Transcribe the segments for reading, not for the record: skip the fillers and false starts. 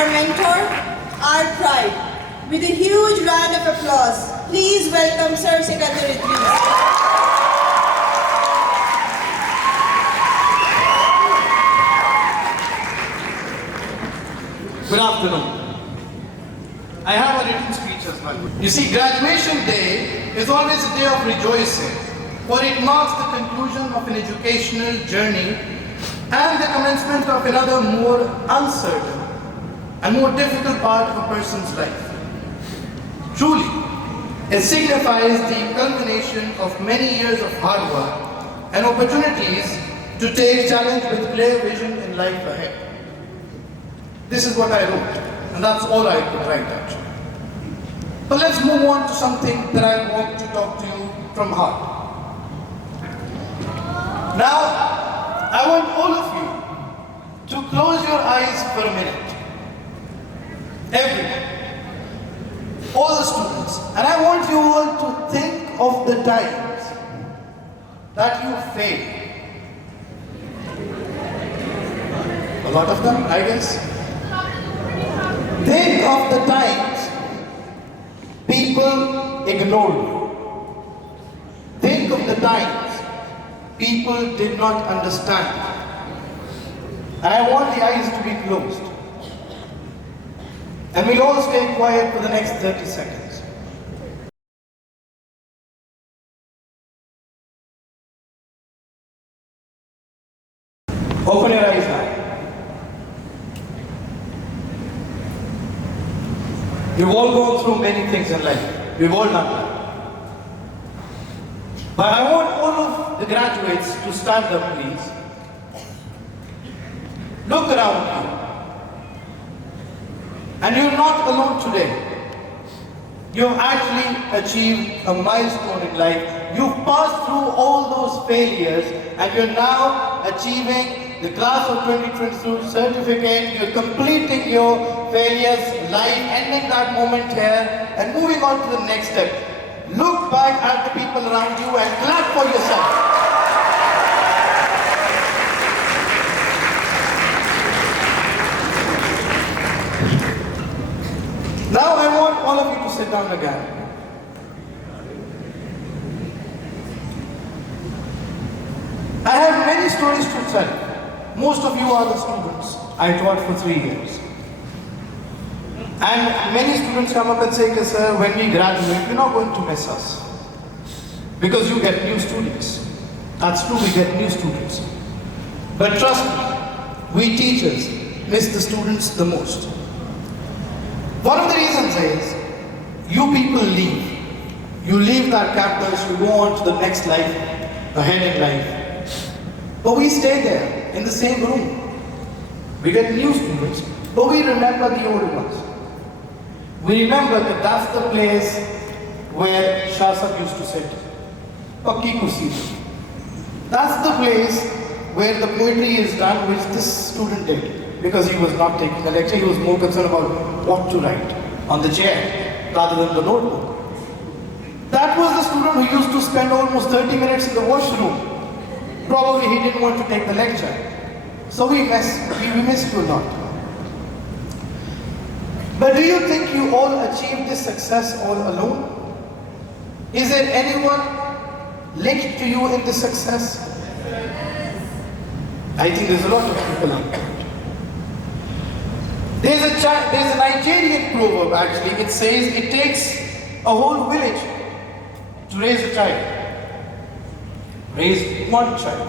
our mentor, our pride. With a huge round of applause, please welcome Sir Secretary Rubrics. Good afternoon. I have a written speech as well. You see, graduation day is always a day of rejoicing, for it marks the conclusion of an educational journey and the commencement of another more uncertain and more difficult part of a person's life. Truly, it signifies the culmination of many years of hard work and opportunities to take challenge with clear vision in life ahead. This is what I wrote, and that's all I could write actually. But let's move on to something that I want to talk to you from heart. Now, I want all of you to close your eyes for a minute. Everyone, all the students, and I want you all to think of the times that you failed. A lot of them, I guess. Think of the times people ignored you. Think of the times people did not understand. And I want the eyes to be closed. And we'll all stay quiet for the next 30 seconds. Open your eyes now. We've all gone through many things in life. We've all done that. But I want all of the graduates to stand up, please. Look around you. And you're not alone today. You've actually achieved a milestone in life. You've passed through all those failures and you're now achieving the class of 2022 certificate. You're completing your failures life, ending that moment here and moving on to the next step. Look back at the people around you and clap for yourself. Now I want all of you to sit down again. I have many stories to tell. Most of you are the students. I taught for 3 years. And many students come up and say, sir, when we graduate, you're not going to miss us. Because you get new students. That's true, we get new students. But trust me, we teachers miss the students the most. One of the reasons is, you people leave. You leave that campus, you go on to the next life, ahead in life. But we stay there, in the same room. We get new students, but we remember the old ones. We remember that that's the place where Shasat used to sit. Pakki kursi. That's the place where the poetry is done, which this student did. Because he was not taking the lecture, he was more concerned about what to write on the chair rather than the notebook. That was the student who used to spend almost 30 minutes in the washroom. Probably he didn't want to take the lecture. So we missed you a lot. But do you think you all achieved this success all alone? Is there anyone linked to you in this success? I think there's a lot of people out there. There's a Nigerian proverb actually, it says it takes a whole village to raise a child. Raise one child.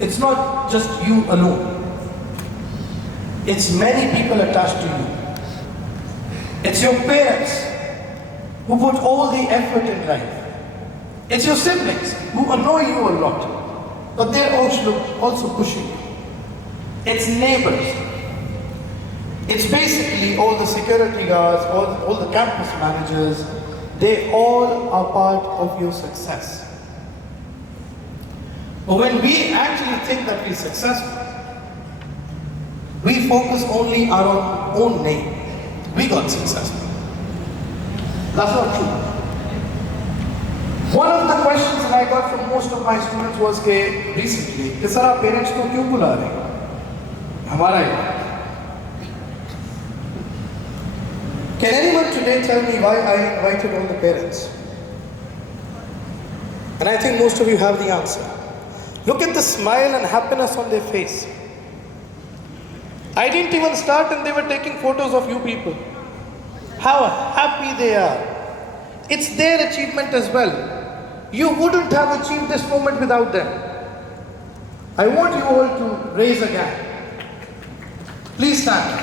It's not just you alone. It's many people attached to you. It's your parents who put all the effort in life. It's your siblings who annoy you a lot, but they're also pushing you. It's neighbors. It's basically all the security guards, all the campus managers, they all are part of your success. But when we actually think that we're successful, we focus only on our own name. We got successful. That's not true. One of the questions that I got from most of my students was recently, sir, our parents को क्यों बुला रहे हैं? हमारा ही. Can anyone today tell me why I invited all the parents? And I think most of you have the answer. Look at the smile and happiness on their face. I didn't even start and they were taking photos of you people. How happy they are. It's their achievement as well. You wouldn't have achieved this moment without them. I want you all to raise a hand. Please stand.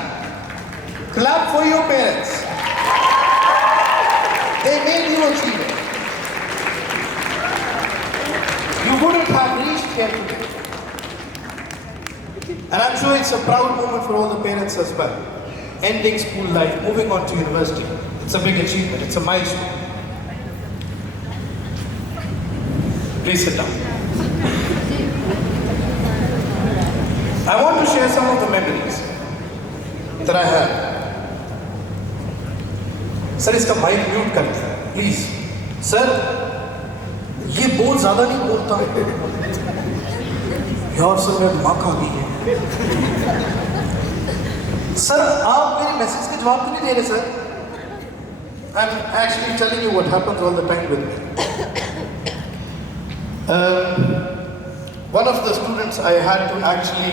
Clap for your parents. They made you achieve it. You wouldn't have reached here today. And I'm sure it's a proud moment for all the parents as well. Ending school life, moving on to university. It's a big achievement, it's a milestone. Please sit down. I want to share some of the memories that I have. Sir इसका mic mute कर दें please. Sir ये बहुत ज़्यादा नहीं बोलता यार. Sir मेरा दिमाग खा गई है. सर आप मेरे मैसेज के जवाब क्यों नहीं दे रहे sir? I'm actually telling you what happens all the time with me. One of the students I had to actually,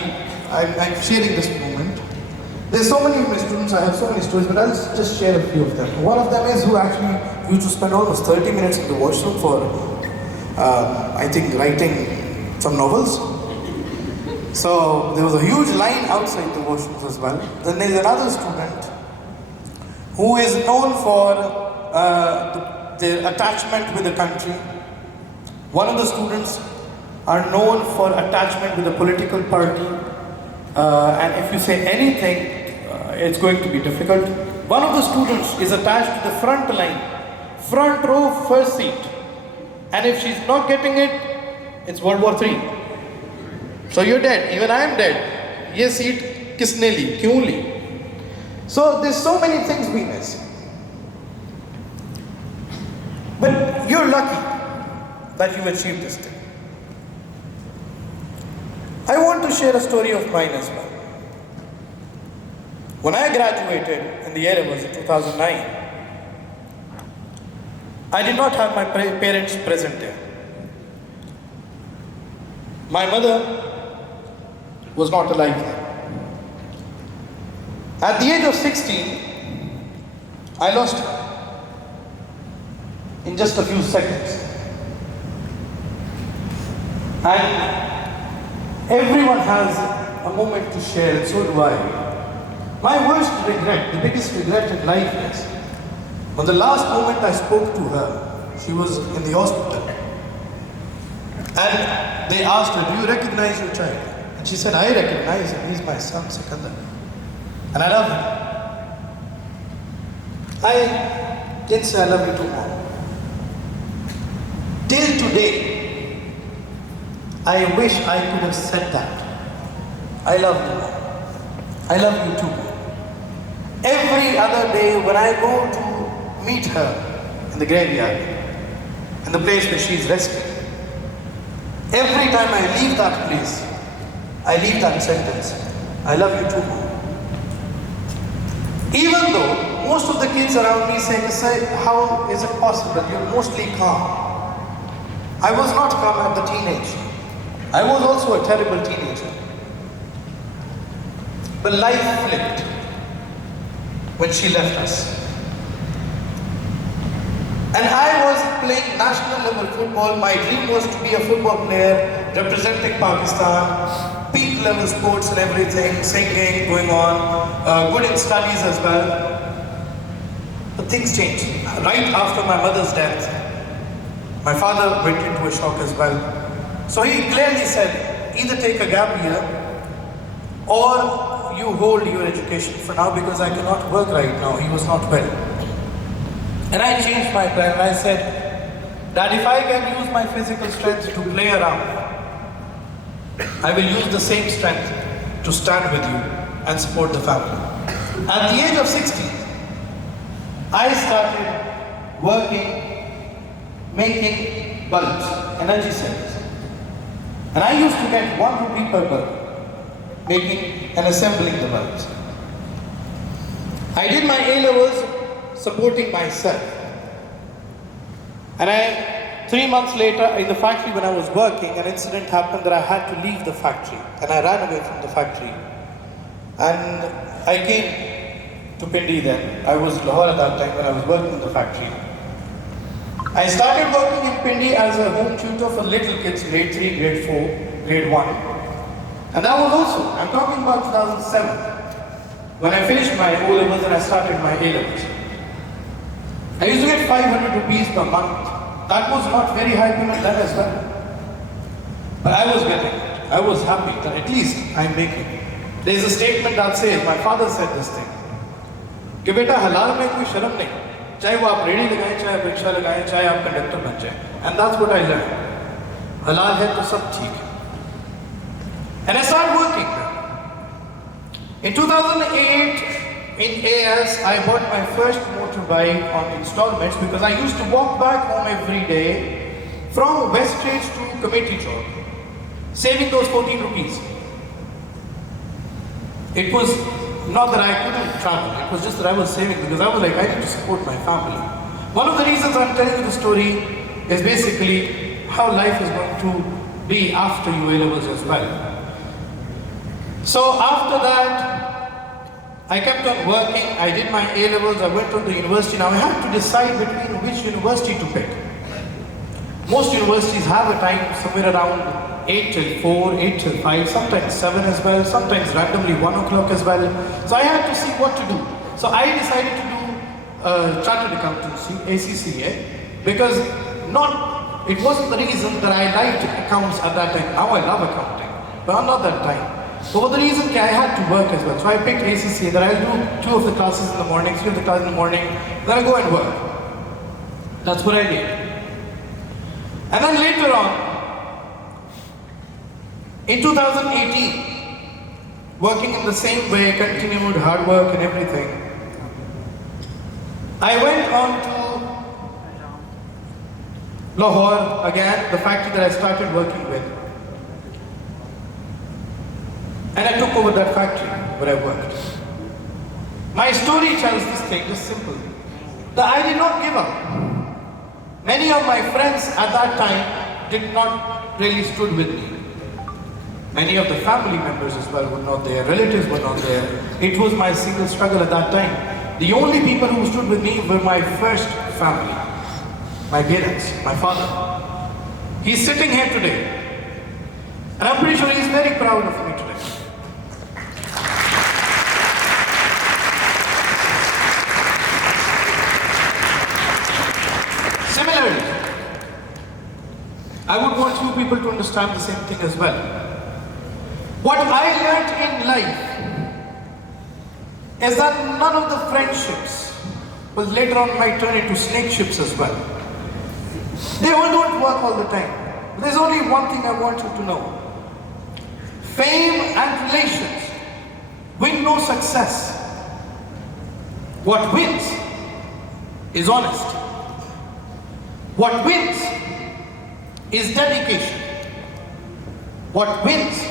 I'm sharing this moment. There's so many of my students, I have so many stories, but I'll just share a few of them. One of them is who actually used to spend almost 30 minutes in the washroom for, I think, writing some novels. So there was a huge line outside the washrooms as well. Then there's another student who is known for their attachment with the country. One of the students are known for attachment with a political party, and if you say anything, it's going to be difficult. One of the students is attached to the front line, front row, first seat, and if she's not getting it, it's World War III. So you're dead, even I am dead. Ye seat kisne li, kyun li? So there's so many things we miss. But you're lucky that you achieved this thing. I want to share a story of mine as well. When I graduated in the A-levels in 2009, I did not have my parents present there. My mother was not alive then. At the age of 16, I lost her in just a few seconds. And everyone has a moment to share, and so do I. My worst regret, the biggest regret in life is, on the last moment I spoke to her, she was in the hospital. And they asked her, "Do you recognize your child?" And she said, "I recognize him, he's my son, Sikandar. And I love him." I didn't say I love you too, Mom. Till today, I wish I could have said that. I love you, Mom. I love you too. Every other day when I go to meet her in the graveyard, in the place where she is resting, every time I leave that place, I leave that sentence, "I love you too, Mom." Even though most of the kids around me say, "How is it possible? You're mostly calm." I was not calm at the teenage. I was also a terrible teenager. But life flipped when she left us. And I was playing national level football. My dream was to be a football player, representing Pakistan, peak level sports and everything, singing, going on, good in studies as well. But things changed. Right after my mother's death, my father went into a shock as well. So he clearly said, either take a gap year or you hold your education for now because I cannot work right now. He was not well. And I changed my plan and I said, "Dad, if I can use my physical strength to play around, I will use the same strength to stand with you and support the family." At the age of 16, I started working, making bulbs, energy cells. And I used to get 1 rupee per bulb, making and assembling the bulbs. I did my A-levels supporting myself. And 3 months later, in the factory when I was working, an incident happened that I had to leave the factory. And I ran away from the factory. And I came to Pindi then. I was Lahore at that time when I was working in the factory. I started working in Pindi as a home tutor for little kids, grade 3, grade 4, grade 1. And that was also, I'm talking about 2007, when I finished my O-levels and I started my A-levels. I used to get 500 rupees per month. That was not very high payment then as well. But I was getting it. I was happy that at least I'm making it. There is a statement that says, my father said this thing, कि बेटा हलाल में कोई शर्म नहीं, चाहे वो आप रेडी लगाएं, चाहे आप रिक्शा लगाएं, चाहे आप कंडक्टर बन जाएं. And that's what I learned. हलाल है तो सब ठीक है. And I started working there. In 2008, in AS, I bought my first motorbike on installments because I used to walk back home every day from Westridge to Committee Chowk, saving those 14 rupees. It was not that I couldn't travel, it was just that I was saving because I was like, I need to support my family. One of the reasons I'm telling you the story is basically how life is going to be after your A-levels as well. So after that, I kept on working, I did my A-levels, I went to the university. Now I had to decide between which university to pick. Most universities have a time somewhere around 8 till 4, 8 till 5, sometimes 7 as well, sometimes randomly 1 o'clock as well. So I had to see what to do. So I decided to do Chartered Accountancy, ACCA, because it wasn't the reason that I liked accounts at that time. Now I love accounting, but not that time. But for the reason I had to work as well. So I picked ACCA, that I'll do 2 of the classes in the morning, 3 of the classes in the morning, then I'll go and work. That's what I did. And then later on, in 2018, working in the same way, continued hard work and everything, I went on to Lahore again, the factory that I started working with. And I took over that factory where I worked. My story tells this thing, just simple, that I did not give up. Many of my friends at that time did not really stood with me. Many of the family members as well were not there, relatives were not there. It was my single struggle at that time. The only people who stood with me were my first family, my parents, my father. He's sitting here today, and I'm pretty sure he's very proud of me today. Similarly, I would want you people to understand the same thing as well. What I learned in life is that none of the friendships will later on might turn into snakeships as well. They all don't work all the time. But there's only one thing I want you to know. Fame and relations win no success. What wins is honesty. What wins is dedication. What wins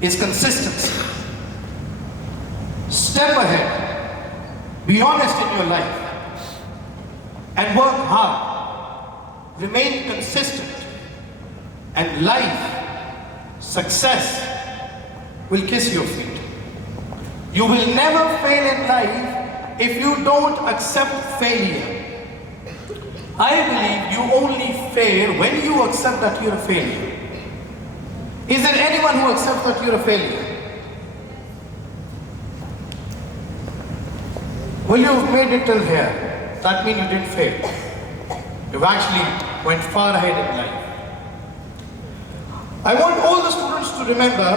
is consistency. Step ahead, be honest in your life, and work hard. Remain consistent, and life, success will kiss your feet. You will never fail in life if you don't accept failure. I believe you only fail when you accept that you're a failure. Is there anyone who accepts that you're a failure? Well, you've made it till here. That means you didn't fail. You've actually went far ahead in life. I want all the students to remember,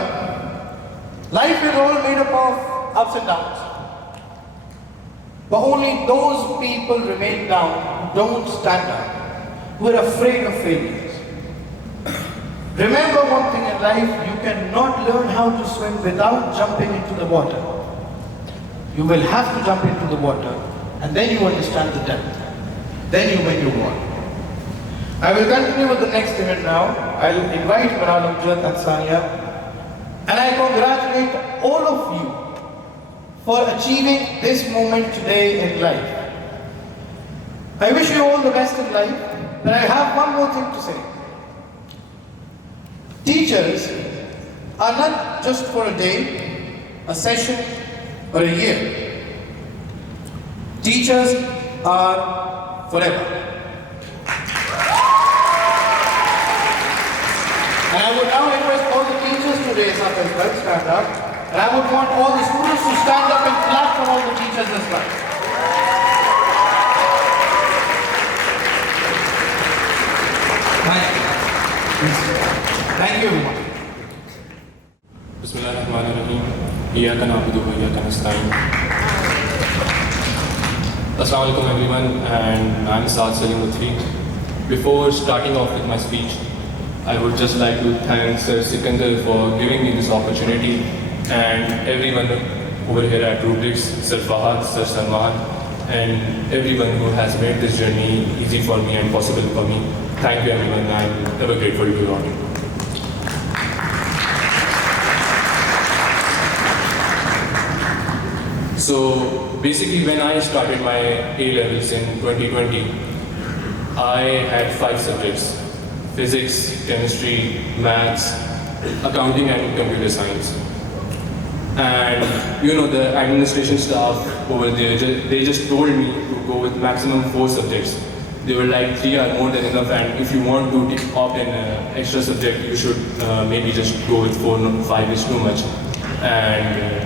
life is all made up of ups and downs. But only those people remain down who don't stand up, who are afraid of failures. Remember one thing in life, you cannot learn how to swim without jumping into the water. You will have to jump into the water, and then you understand the depth. Then you win your war. I will continue with the next event now. I'll invite Manal Amjad and Sania, and I congratulate all of you for achieving this moment today in life. I wish you all the best in life, but I have one more thing to say. Teachers are not just for a day, a session, or a year. Teachers are forever. And I would now request all the teachers to raise up as well, stand up. And I would want all the students to stand up and clap for all the teachers as well. Thank you everyone. Bismillahirrahmanirrahim. Iyyaka na'budu wa iyyaka nasta'in. Assalamu alaikum everyone, and I'm Saad Salim Uthri. Before starting off with my speech, I would just like to thank Sir Sikandar for giving me this opportunity, and everyone over here at Rubrics, Sir Fahad, Sir Salman, and everyone who has made this journey easy for me and possible for me. Thank you everyone, I'm ever grateful to you all. So basically when I started my A-levels in 2020, I had 5 subjects: physics, chemistry, maths, accounting, and computer science. And the administration staff over there, they just told me to go with maximum 4 subjects. They were like, 3 are more than enough, and if you want to opt in an extra subject, you should maybe just go with 4, not 5 is too much. And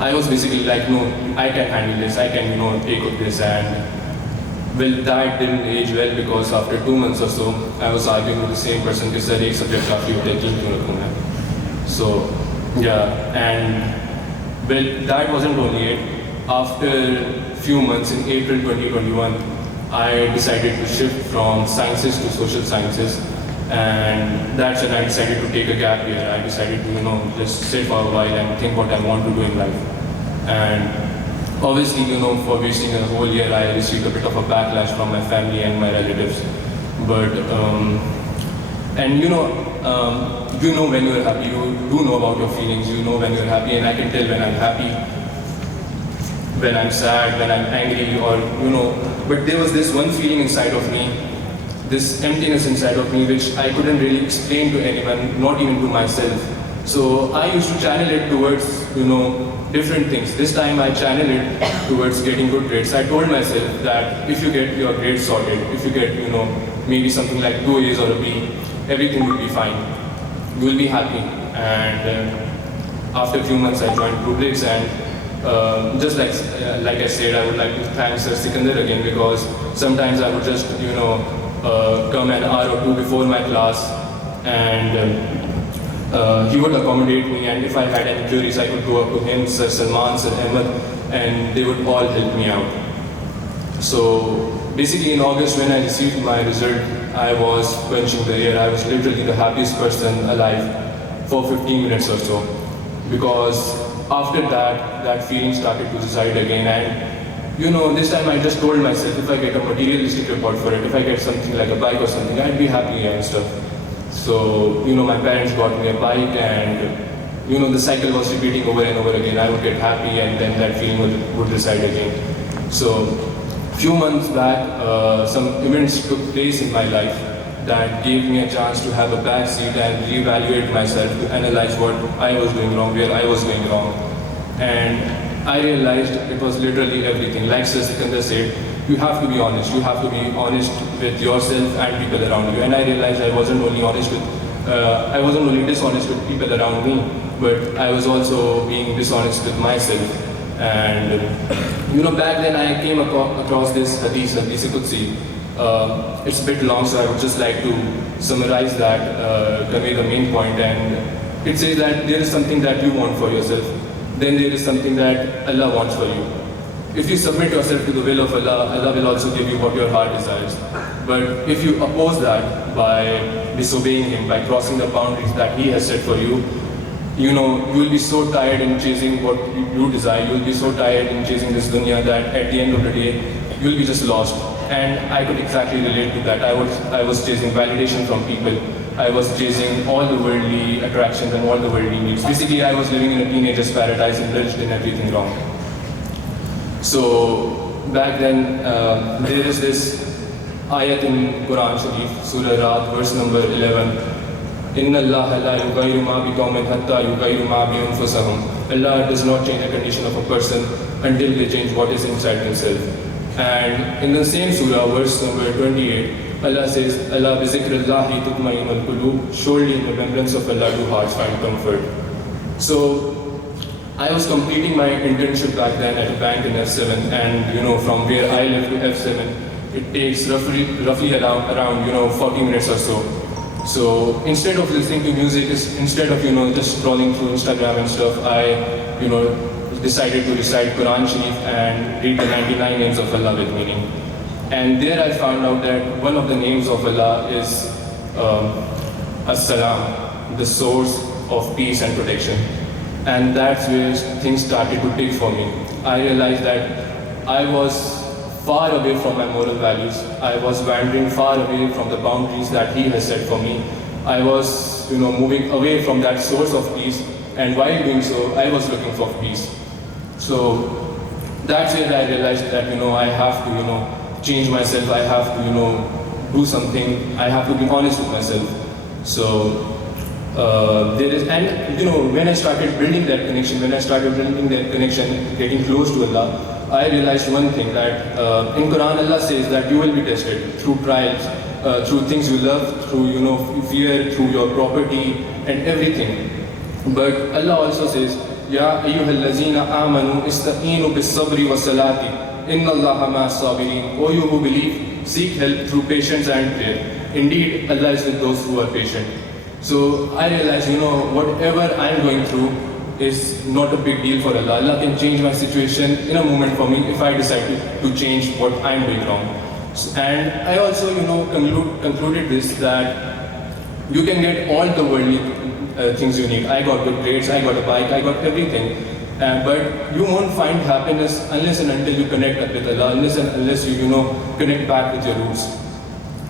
I was basically like, no, I can handle this, I can take up this. And well, that didn't age well, because after 2 months or so, I was arguing with the same person कि sir एक subject काफी होता है, 3 क्यों रखूँ मैं? So yeah, and well, that wasn't only it. After few months in April 2021, I decided to shift from sciences to social sciences, and that's when I decided to take a gap year. I decided to just sit for a while and think what I want to do in life. And obviously, for wasting a whole year, I received a bit of a backlash from my family and my relatives. But and when you're happy, you do know about your feelings. You know when you're happy, and I can tell when I'm happy, when I'm sad, when I'm angry, or But there was this one feeling inside of me, this emptiness inside of me, which I couldn't really explain to anyone, not even to myself. So I used to channel it towards, different things. This time I channeled it towards getting good grades. I told myself that if you get your grades sorted, if you get, maybe something like 2 A's or a B, everything will be fine. You will be happy. And after a few months, I joined Rubrics, and just like I said, I would like to thank Sir Sikandar again, because sometimes I would just, come an hour or two before my class, and he would accommodate me, and if I had any queries, I could go up to him, Sir Salman, Sir Ahmed, and they would all help me out. So basically in August, when I received my result, I was quenching the air. I was literally the happiest person alive for 15 minutes or so, because after that feeling started to reside again. And this time I just told myself, if I get a materialistic report for it, if I get something like a bike or something, I'd be happy and stuff. So, my parents got me a bike, and, the cycle was repeating over and over again. I would get happy, and then that feeling would reside again. So, few months back, some events took place in my life that gave me a chance to have a back seat and reevaluate myself, to analyze what I was doing wrong, where I was going wrong. And I realized it was literally everything. Like Sir Sikandar said, you have to be honest. You have to be honest with yourself and people around you. And I realized I wasn't only dishonest with people around me, but I was also being dishonest with myself. And back then I came across this hadith Qudsi. It's a bit long, so I would just like to summarize that, convey the main point. And it says that there is something that you want for yourself, then there is something that Allah wants for you. If you submit yourself to the will of Allah, Allah will also give you what your heart desires. But if you oppose that by disobeying Him, by crossing the boundaries that He has set for you, you will be so tired in chasing what you desire, you will be so tired in chasing this dunya that at the end of the day, you will be just lost. And I could exactly relate to that. I was chasing validation from people. I was chasing all the worldly attractions and all the worldly needs. Basically, I was living in a teenager's paradise, indulged in everything wrong. So back then, there is this ayat in Quran Sharif, Surah Raat, verse number 11. Inna Allah la yughayyiru ma biqawmin hatta yughayyiru ma bi anfusihim. Allah does not change the condition of a person until they change what is inside themselves. And in the same surah, verse number 28, Allah says, Allah bi zikrillahi tutma'innul qulub. Surely in remembrance of Allah do hearts find comfort. So I was completing my internship back then at a bank in F7, and from where I live to F7, it takes roughly around 40 minutes or so. So instead of listening to music, instead of just scrolling through Instagram and stuff, I decided to recite Quran Sharif and read the 99 names of Allah with meaning. And there I found out that one of the names of Allah is As-Salam, the source of peace and protection. And that's where things started to tick for me. I realized that I was far away from my moral values. I was wandering far away from the boundaries that He has set for me. I was, moving away from that source of peace, and while doing so, I was looking for peace. So that's where I realized that, I have to, change myself, I have to, do something, I have to be honest with myself. So, there is, and when I started building that connection, getting close to Allah, I realized one thing, that in Quran Allah says that you will be tested through trials, through things you love, through fear, through your property and everything. But Allah also says, Ya ayyuhallazina amanu ista'inu bis-sabri was-salati inna Allaha ma'as-sabirin. O you who believe, seek help through patience and prayer. Indeed, Allah is with those who are patient. So I realized, whatever I'm going through is not a big deal for Allah. Allah can change my situation in a moment for me if I decide to change what I'm doing wrong. And I also, concluded this, that you can get all the worldly things you need. I got good grades, I got a bike, I got everything. But you won't find happiness unless and until you connect with Allah, unless you, connect back with your roots.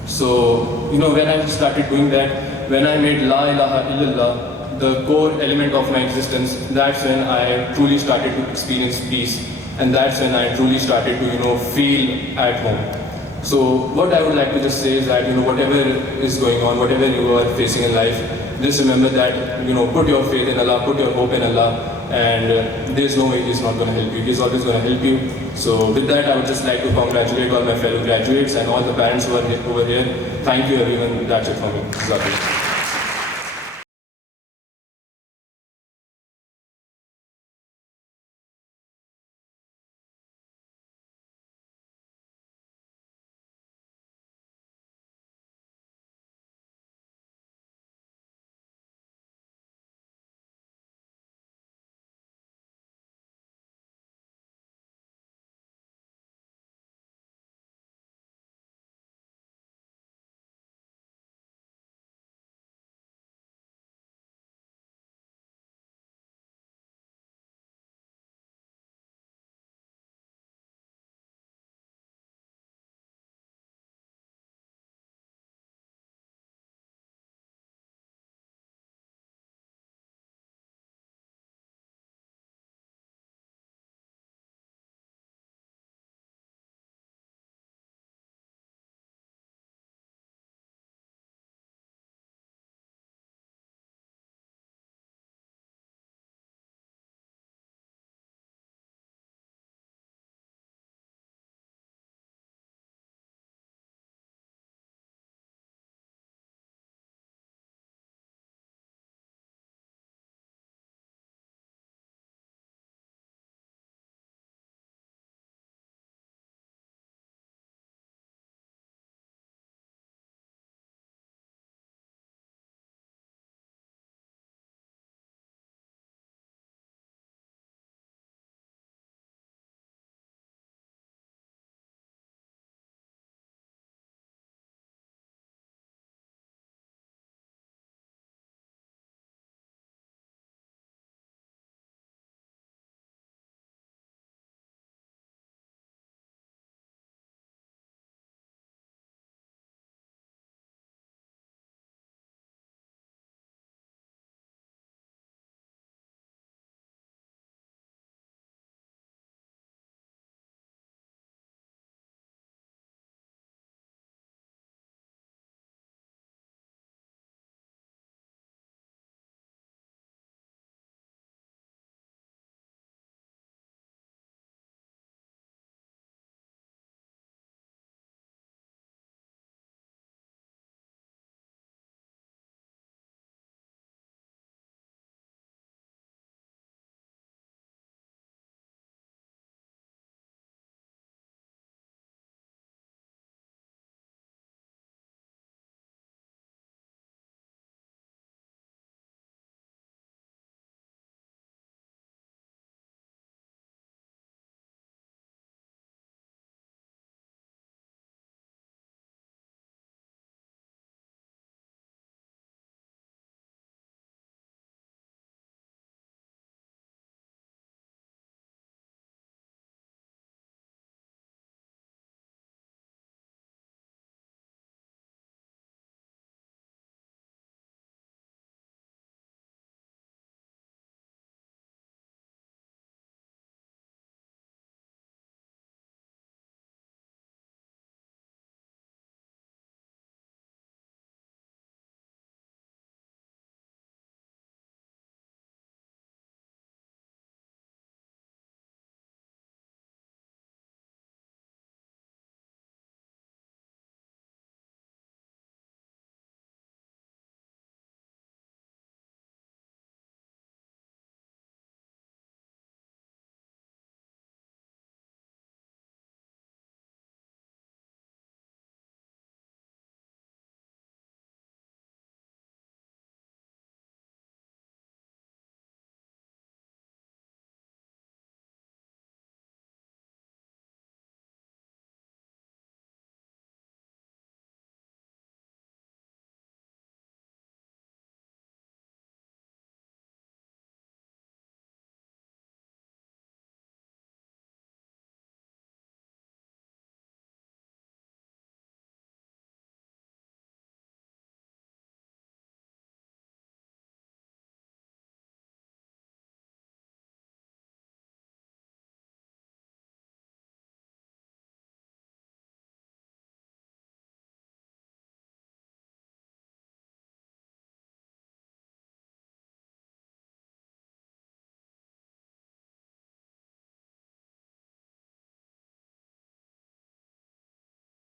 So, when I started doing that, when I made La ilaha illallah the core element of my existence, that's when I truly started to experience peace. And that's when I truly started to, feel at home. So what I would like to just say is that, whatever is going on, whatever you are facing in life, just remember that, put your faith in Allah, put your hope in Allah, and there's no way He's not going to help you. He's always going to help you. So with that, I would just like to congratulate all my fellow graduates and all the parents who are over here. Thank you everyone. That's it for me. Love you.